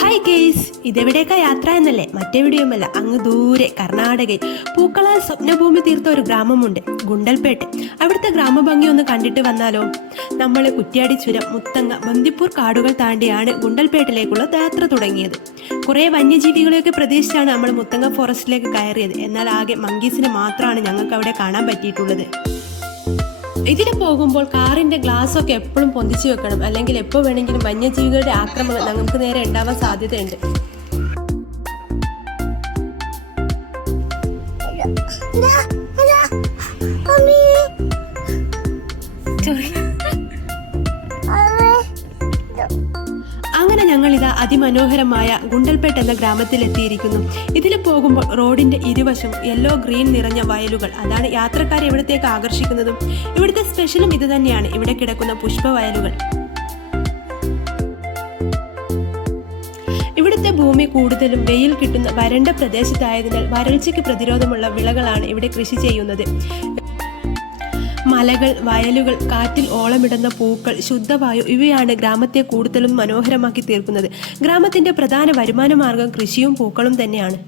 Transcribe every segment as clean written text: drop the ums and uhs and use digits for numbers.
Hi guys, ഇതെവിടേക്കാ യാത്ര എന്നല്ലേ, മറ്റെവിടെയുമല്ല, അങ്ങ് ദൂരെ കർണാടകയിൽ പൂക്കളാൽ സ്വപ്നഭൂമി തീർത്ത ഒരു ഗ്രാമമുണ്ട്, ഗുണ്ടൽപേട്ട്. അവിടുത്തെ ഗ്രാമഭംഗി ഒന്ന് കണ്ടിട്ട് വന്നാലോ? നമ്മൾ കുറ്റ്യാടി ചുരം, മുത്തങ്ങ, ബന്ദിപ്പൂർ കാടുകൾ താണ്ടിയാണ് ഗുണ്ടൽപേട്ടിലേക്കുള്ള യാത്ര തുടങ്ങിയത്. കുറേ വന്യജീവികളെയൊക്കെ പ്രതീക്ഷിച്ചാണ് നമ്മൾ മുത്തങ്ങ ഫോറസ്റ്റിലേക്ക് കയറിയത്. എന്നാൽ ആകെ മങ്കീസിനെ മാത്രമാണ് ഞങ്ങൾക്ക് അവിടെ കാണാൻ പറ്റിയിട്ടുള്ളത്. ഇതിൽ പോകുമ്പോൾ കാറിന്റെ ഗ്ലാസ് ഒക്കെ എപ്പോഴും പൊന്തിച്ചു വെക്കണം, അല്ലെങ്കിൽ എപ്പോൾ വേണമെങ്കിലും വന്യജീവികളുടെ ആക്രമണം നമുക്ക് നേരെ ഉണ്ടാവാൻ സാധ്യതയുണ്ട്. അങ്ങനെ ഞങ്ങൾ ഇതാ അതിമനോഹരമായ ഗുണ്ടൽപേട്ട് എന്ന ഗ്രാമത്തിൽ എത്തിയിരിക്കുന്നു. ഇതിൽ പോകുമ്പോൾ റോഡിന്റെ ഇരുവശം യെല്ലോ ഗ്രീൻ നിറഞ്ഞ വയലുകൾ, അതാണ് യാത്രക്കാരെ ഇവിടത്തേക്ക് ആകർഷിക്കുന്നതും. ഇവിടുത്തെ സ്പെഷ്യലും ഇത് തന്നെയാണ്, ഇവിടെ കിടക്കുന്ന പുഷ്പവയലുകൾ. ഇവിടുത്തെ ഭൂമി കൂടുതലും വെയിൽ കിട്ടുന്ന വരണ്ട പ്രദേശത്തായതിനാൽ വരൾച്ചയ്ക്ക് പ്രതിരോധമുള്ള വിളകളാണ് ഇവിടെ കൃഷി ചെയ്യുന്നത്. മലകൾ, വയലുകൾ, കാറ്റിൽ ഓളമിടുന്ന പൂക്കൾ, ശുദ്ധവായു ഇവയാണ് ഗ്രാമത്തെ കൂടുതലും മനോഹരമാക്കി തീർക്കുന്നത്. ഗ്രാമത്തിന്റെ പ്രധാന വരുമാന മാർഗം കൃഷിയും പൂക്കളും തന്നെയാണ്.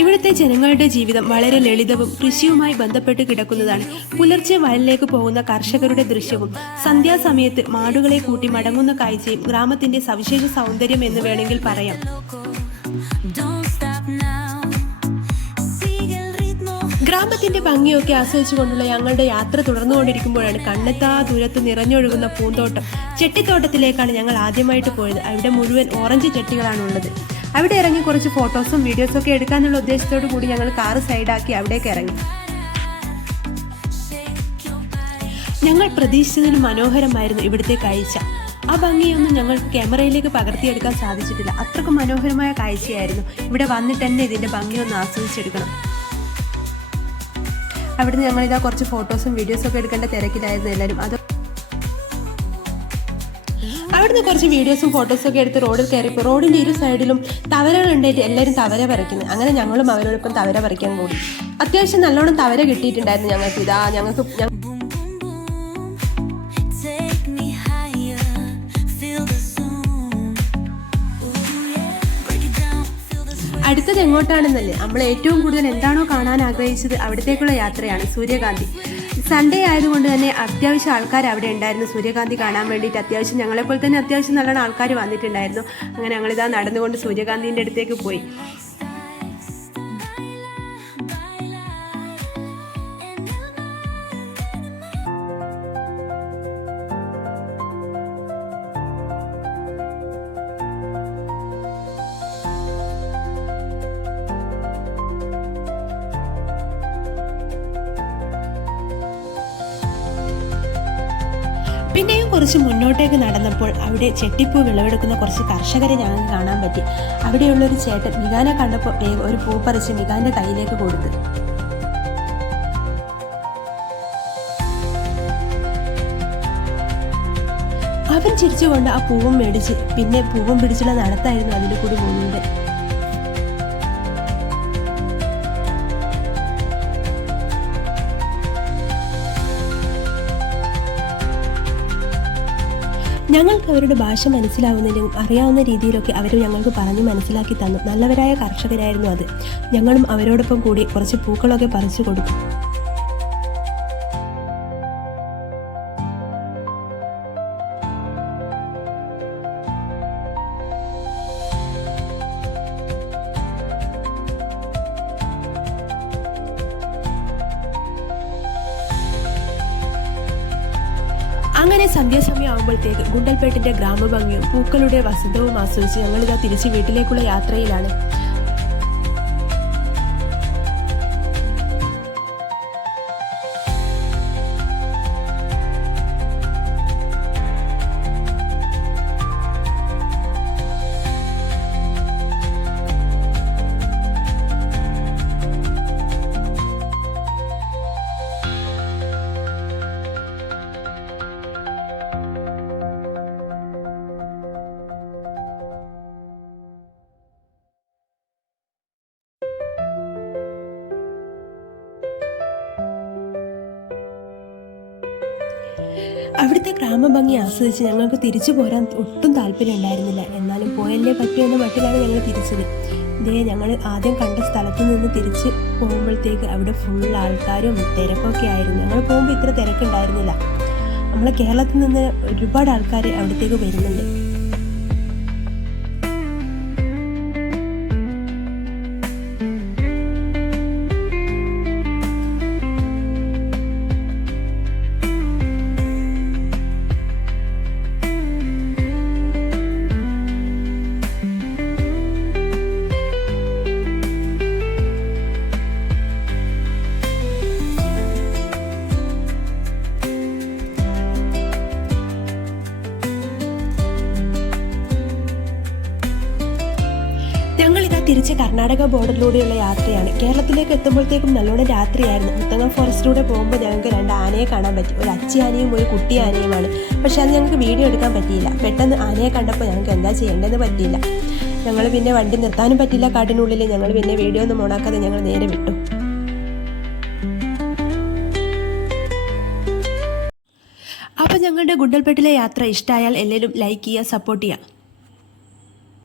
ഇവിടുത്തെ ജനങ്ങളുടെ ജീവിതം വളരെ ലളിതവും കൃഷിയുമായി ബന്ധപ്പെട്ട് കിടക്കുന്നതാണ്. പുലർച്ചെ വയലിലേക്ക് പോകുന്ന കർഷകരുടെ ദൃശ്യവും സന്ധ്യാസമയത്ത് മാടുകളെ കൂട്ടി മടങ്ങുന്ന കാഴ്ചയും ഗ്രാമത്തിന്റെ സവിശേഷ സൗന്ദര്യം എന്ന് വേണമെങ്കിൽ പറയാം. ഗ്രാമത്തിന്റെ ഭംഗിയൊക്കെ ആസ്വദിച്ചുകൊണ്ടുള്ള ഞങ്ങളുടെ യാത്ര തുടർന്നുകൊണ്ടിരിക്കുമ്പോഴാണ് കണ്ണെത്താ ദൂരത്ത് നിറഞ്ഞൊഴുകുന്ന പൂന്തോട്ടം ചെട്ടിത്തോട്ടത്തിലേക്കാണ് ഞങ്ങൾ ആദ്യമായിട്ട് പോയത്. അവിടെ മുഴുവൻ ഓറഞ്ച് ചെട്ടികളാണ് ഉള്ളത്. അവിടെ ഇറങ്ങി കുറച്ച് ഫോട്ടോസും വീഡിയോസും ഒക്കെ എടുക്കാനുള്ള ഉദ്ദേശത്തോടു കൂടി ഞങ്ങൾ കാറ് സൈഡാക്കി അവിടേക്ക് ഇറങ്ങി. ഞങ്ങൾ പ്രതീക്ഷിച്ചതിന് മനോഹരമായിരുന്നു ഇവിടുത്തെ കാഴ്ച. ആ ഭംഗിയൊന്നും ഞങ്ങൾക്ക് ക്യാമറയിലേക്ക് പകർത്തിയെടുക്കാൻ സാധിച്ചിട്ടില്ല. അത്രക്കും മനോഹരമായ കാഴ്ചയായിരുന്നു. ഇവിടെ വന്നിട്ട് തന്നെ ഇതിന്റെ ഭംഗിയൊന്ന് ആസ്വദിച്ചെടുക്കണം. അവിടുന്ന് ഞങ്ങളിതാ കുറച്ച് ഫോട്ടോസും വീഡിയോസും ഒക്കെ എടുക്കേണ്ട തിരക്കിലായിരുന്നു എല്ലാവരും. അവിടുന്ന് കുറച്ച് വീഡിയോസും ഫോട്ടോസും ഒക്കെ എടുത്ത് റോഡിൽ കയറിയപ്പോൾ റോഡിൻ്റെ ഇരു സൈഡിലും തവരകൾ ഉണ്ടായിട്ട് എല്ലാവരും തവര പറിക്കുന്നത്. അങ്ങനെ ഞങ്ങളും അവരോടൊപ്പം തവര പറിക്കാൻ കൂടി. അത്യാവശ്യം നല്ലോണം തവര കിട്ടിയിട്ടുണ്ടായിരുന്നു ഞങ്ങൾക്ക്. അടുത്തത് എങ്ങോട്ടാണെന്നല്ലേ, നമ്മൾ ഏറ്റവും കൂടുതൽ എന്താണോ കാണാൻ ആഗ്രഹിച്ചത് അവിടത്തേക്കുള്ള യാത്രയാണ്. സൂര്യകാന്തി. സൺഡേ ആയതുകൊണ്ട് തന്നെ അത്യാവശ്യം ആൾക്കാർ അവിടെ ഉണ്ടായിരുന്നു സൂര്യകാന്തി കാണാൻ വേണ്ടിയിട്ട്. അത്യാവശ്യം ഞങ്ങളെപ്പോലെ തന്നെ അത്യാവശ്യം നല്ലോണം ആൾക്കാർ വന്നിട്ടുണ്ടായിരുന്നു. അങ്ങനെ ഞങ്ങളിതാ നടന്നുകൊണ്ട് സൂര്യകാന്തിൻ്റെ അടുത്തേക്ക് പോയി. പിന്നെയും കുറച്ച് മുന്നോട്ടേക്ക് നടന്നപ്പോൾ അവിടെ ചെട്ടിപ്പൂ വിളവെടുക്കുന്ന കുറച്ച് കർഷകരെ ഞങ്ങൾക്ക് കാണാൻ പറ്റി. അവിടെയുള്ളൊരു ചേട്ടൻ മികാനെ കണ്ടപ്പോൾ ഒരു പൂ പറിച്ച് മികാന്റെ കയ്യിലേക്ക് കൊടുത്തു. അവൻ ചിരിച്ചുകൊണ്ട് ആ പൂവും മേടിച്ച് പിന്നെ പൂവും പിടിച്ചുള്ള നടത്തായിരുന്നു അതിൽ കൂടി പോകുന്നത്. ഞങ്ങൾക്ക് അവരുടെ ഭാഷ മനസ്സിലാവുന്നതിലും അറിയാവുന്ന രീതിയിലൊക്കെ അവർ ഞങ്ങൾക്ക് പറഞ്ഞ് മനസ്സിലാക്കി തന്നു. നല്ലവരായ കർഷകരായിരുന്നു അത്. ഞങ്ങളും അവരോടൊപ്പം കൂടി കുറച്ച് പൂക്കളൊക്കെ പറിച്ചു കൊടുത്തു. അങ്ങനെ സന്ധ്യാസമയം ആകുമ്പോഴത്തേക്ക് ഗുണ്ടൽപേട്ടിന്റെ ഗ്രാമഭംഗിയും പൂക്കളുടെ വസന്തവും ആസ്വദിച്ച് ഞങ്ങളിതാ തിരിച്ച് വീട്ടിലേക്കുള്ള യാത്രയിലാണ്. അവിടുത്തെ ഗ്രാമഭംഗി ആസ്വദിച്ച് ഞങ്ങൾക്ക് തിരിച്ചു പോരാൻ ഒട്ടും താല്പര്യം ഉണ്ടായിരുന്നില്ല. എന്നാലും പോയല്ലേ പറ്റൂ എന്ന മട്ടിലാണ് ഞങ്ങൾ തിരിച്ചത്. ഞങ്ങൾ ആദ്യം കണ്ട സ്ഥലത്ത് നിന്ന് തിരിച്ച് പോകുമ്പോഴത്തേക്ക് അവിടെ ഫുൾ ആൾക്കാരും തിരക്കൊക്കെ ആയിരുന്നു. ഞങ്ങൾ പോകുമ്പോൾ ഇത്ര തിരക്കുണ്ടായിരുന്നില്ല. നമ്മളെ കേരളത്തിൽ നിന്ന് ഒരുപാട് ആൾക്കാർ അവിടത്തേക്ക് വരുന്നുണ്ട്. ഞങ്ങളിതാ തിരിച്ച് കർണാടക ബോർഡറിലൂടെയുള്ള യാത്രയാണ്. കേരളത്തിലേക്ക് എത്തുമ്പോഴത്തേക്കും നല്ലോണം രാത്രിയായിരുന്നു. മുത്തങ്ങ ഫോറസ്റ്റിലൂടെ പോകുമ്പോൾ ഞങ്ങൾക്ക് 2 ആനയെ കാണാൻ പറ്റി. ഒരു അച്ചി ആനയും ഒരു കുട്ടി ആനയുമാണ്. പക്ഷെ അത് ഞങ്ങൾക്ക് വീഡിയോ എടുക്കാൻ പറ്റിയില്ല. പെട്ടെന്ന് ആനയെ കണ്ടപ്പോൾ ഞങ്ങൾക്ക് എന്താ ചെയ്യേണ്ടതെന്ന് പറ്റിയില്ല. ഞങ്ങൾ പിന്നെ വണ്ടി നിർത്താനും പറ്റില്ല കാട്ടിനുള്ളിൽ. ഞങ്ങൾ പിന്നെ വീഡിയോ ഒന്നും ഓണാക്കാതെ ഞങ്ങൾ നേരെ വിട്ടു. അപ്പോൾ ഞങ്ങളുടെ ഗുണ്ടൽപേട്ടിലെ യാത്ര ഇഷ്ടമായാൽ എല്ലാവരും ലൈക്ക് ചെയ്യുക, സപ്പോർട്ട് ചെയ്യുക.